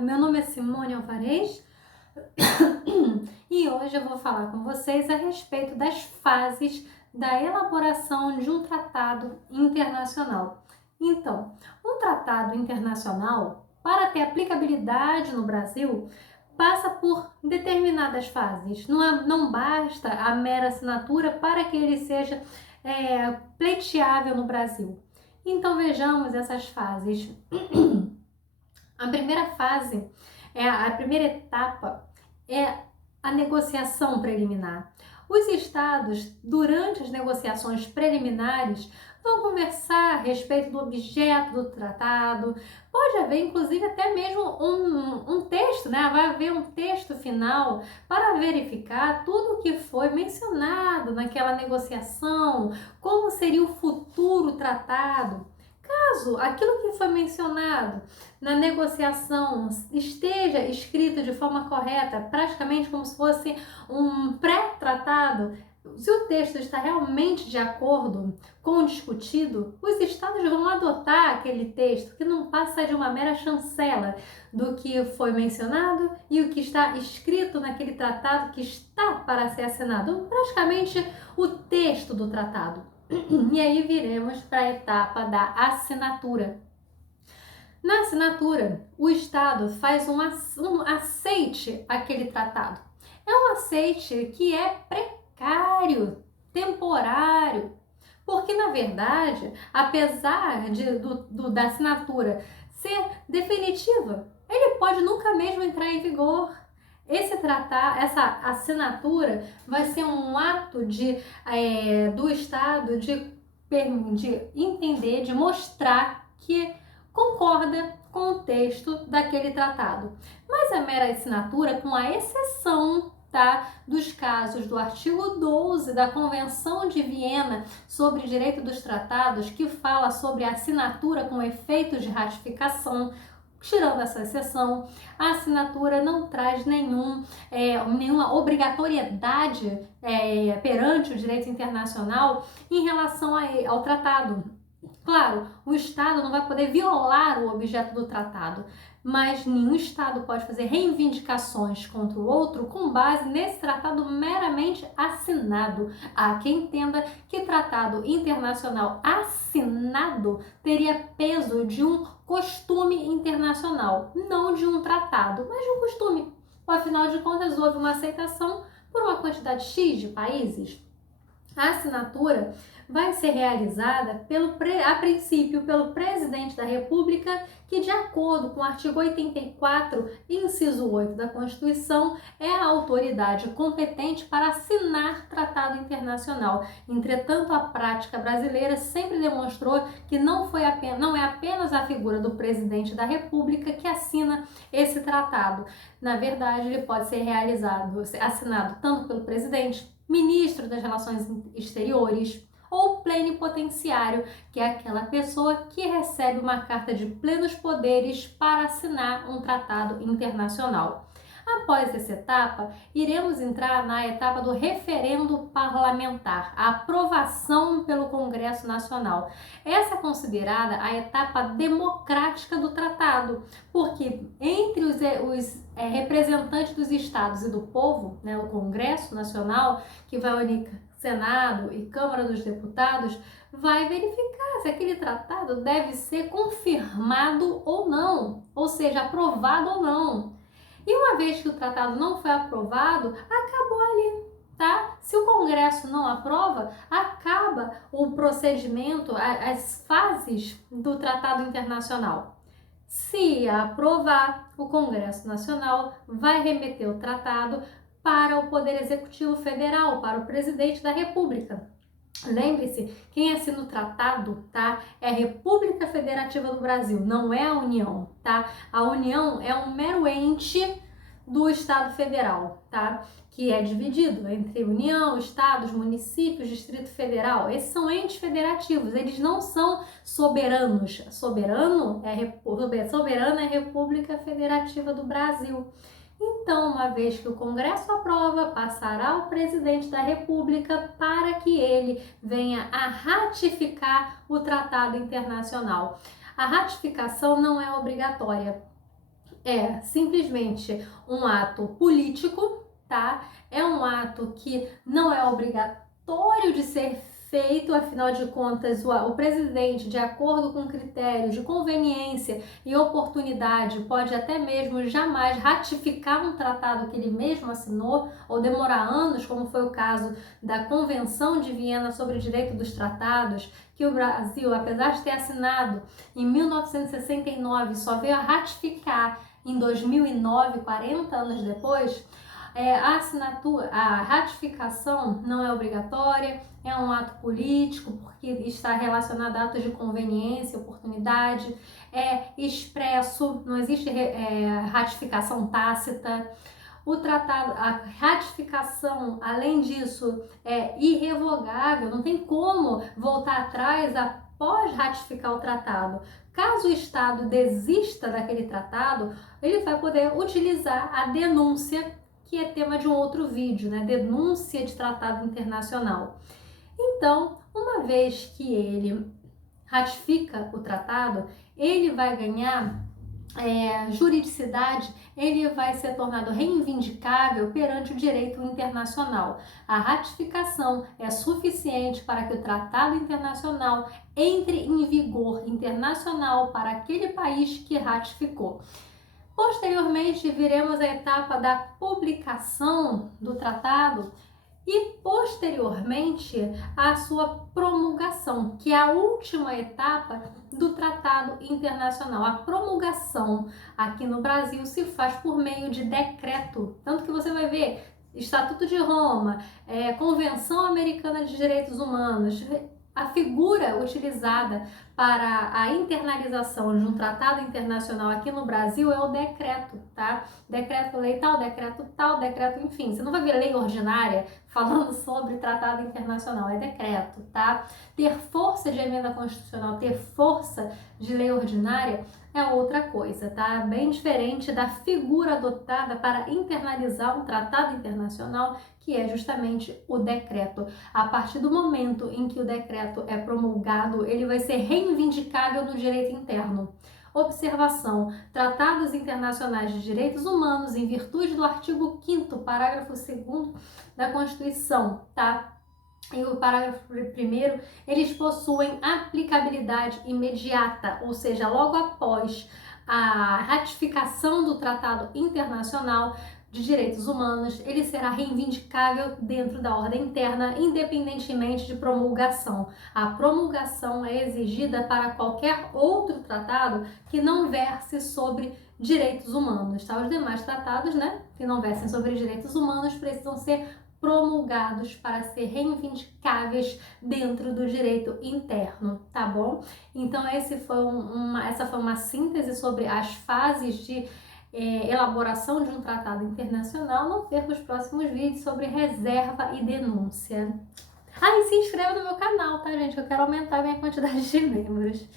Meu nome é Simone Alvarez e hoje eu vou falar com vocês a respeito das fases da elaboração de um tratado internacional. Então, um tratado internacional, para ter aplicabilidade no Brasil, passa por determinadas fases. Não basta a mera assinatura para que ele seja pleiteável no Brasil. Então vejamos essas fases. A primeira fase, a primeira etapa é a negociação preliminar. Os estados, durante as negociações preliminares, vão conversar a respeito do objeto do tratado. Pode haver, inclusive, até mesmo um texto, né? Vai haver um texto final para verificar tudo o que foi mencionado naquela negociação, como seria o futuro tratado. Caso aquilo que foi mencionado na negociação esteja escrito de forma correta, praticamente como se fosse um pré-tratado, se o texto está realmente de acordo com o discutido, os estados vão adotar aquele texto que não passa de uma mera chancela do que foi mencionado e o que está escrito naquele tratado que está para ser assinado, praticamente o texto do tratado. E aí viremos para a etapa da assinatura. Na assinatura, o Estado faz um aceite àquele tratado. É um aceite que é precário, temporário, porque na verdade, apesar da assinatura ser definitiva, ele pode nunca mesmo entrar em vigor. Essa assinatura vai ser um ato do Estado de entender, de mostrar que concorda com o texto daquele tratado. Mas a mera assinatura, com a exceção dos casos do artigo 12 da Convenção de Viena sobre o Direito dos Tratados, que fala sobre a assinatura com efeito de ratificação. Tirando essa exceção, a assinatura não traz nenhuma obrigatoriedade perante o direito internacional em relação ao tratado. Claro, o Estado não vai poder violar o objeto do tratado, mas nenhum Estado pode fazer reivindicações contra o outro com base nesse tratado meramente assinado. Há quem entenda que tratado internacional assinado teria peso de um costume internacional, não de um tratado, mas de um costume. Afinal de contas, houve uma aceitação por uma quantidade X de países. A assinatura vai ser realizada a princípio pelo presidente da República, que de acordo com o artigo 84, inciso 8 da Constituição, é a autoridade competente para assinar tratado internacional. Entretanto, a prática brasileira sempre demonstrou que não é apenas a figura do presidente da República que assina esse tratado. Na verdade, ele pode ser assinado tanto pelo presidente, ministro das Relações Exteriores ou plenipotenciário, que é aquela pessoa que recebe uma carta de plenos poderes para assinar um tratado internacional. Após essa etapa, iremos entrar na etapa do referendo parlamentar, a aprovação pelo Congresso Nacional. Essa é considerada a etapa democrática do tratado, porque entre os representantes dos estados e do povo, né, o Congresso Nacional, que vai unir Senado e Câmara dos Deputados, vai verificar se aquele tratado deve ser confirmado ou não, ou seja, aprovado ou não. E uma vez que o tratado não foi aprovado, acabou ali, tá? Se o Congresso não aprova, acaba o procedimento, as fases do tratado internacional. Se aprovar, o Congresso Nacional vai remeter o tratado para o Poder Executivo Federal, para o Presidente da República. Lembre-se, quem assina o tratado, é a República Federativa do Brasil, não é a União, A União é um mero ente do Estado Federal, Que é dividido entre União, Estados, municípios, Distrito Federal. Esses são entes federativos, eles não são soberanos. Soberana é a República Federativa do Brasil. Então, uma vez que o Congresso aprova, passará ao presidente da República para que ele venha a ratificar o tratado internacional. A ratificação não é obrigatória. é simplesmente um ato político, tá? É um ato que não é obrigatório de ser feito, afinal de contas, o presidente, de acordo com critérios de conveniência e oportunidade, pode até mesmo jamais ratificar um tratado que ele mesmo assinou, ou demorar anos, como foi o caso da Convenção de Viena sobre o Direito dos Tratados, que o Brasil, apesar de ter assinado em 1969, só veio a ratificar em 2009, 40 anos depois. A ratificação não é obrigatória, é um ato político, porque está relacionado a atos de conveniência, oportunidade, é expresso, não existe ratificação tácita. O tratado, a ratificação, além disso, é irrevogável, não tem como voltar atrás após ratificar o tratado. Caso o Estado desista daquele tratado, ele vai poder utilizar a denúncia, que é tema de um outro vídeo, né? Denúncia de tratado internacional. Então, uma vez que ele ratifica o tratado, ele vai ganhar juridicidade, ele vai ser tornado reivindicável perante o direito internacional. A ratificação é suficiente para que o tratado internacional entre em vigor internacional para aquele país que ratificou. Posteriormente, viremos a etapa da publicação do tratado e, posteriormente, a sua promulgação, que é a última etapa do tratado internacional. A promulgação aqui no Brasil se faz por meio de decreto, tanto que você vai ver Estatuto de Roma, Convenção Americana de Direitos Humanos. A figura utilizada para a internalização de um tratado internacional aqui no Brasil é o decreto, tá? Decreto-lei tal, decreto, enfim. Você não vai ver lei ordinária falando sobre tratado internacional, é decreto, tá? Ter força de emenda constitucional, ter força de lei ordinária é outra coisa, tá? Bem diferente da figura adotada para internalizar um tratado internacional, que é justamente o decreto. A partir do momento em que o decreto é promulgado, ele vai ser reivindicável no direito interno. Observação: tratados internacionais de direitos humanos, em virtude do artigo 5º, parágrafo 2º da Constituição, tá? E o parágrafo 1º, eles possuem aplicabilidade imediata, ou seja, logo após a ratificação do Tratado Internacional de Direitos Humanos, ele será reivindicável dentro da ordem interna, independentemente de promulgação. A promulgação é exigida para qualquer outro tratado que não verse sobre direitos humanos, tá? Os demais tratados, né, que não versem sobre direitos humanos precisam ser promulgados para ser reivindicáveis dentro do direito interno, tá bom? Então essa foi uma síntese sobre as fases de elaboração de um tratado internacional. Não perca os próximos vídeos sobre reserva e denúncia. E se inscreva no meu canal, tá, gente? Eu quero aumentar a minha quantidade de membros.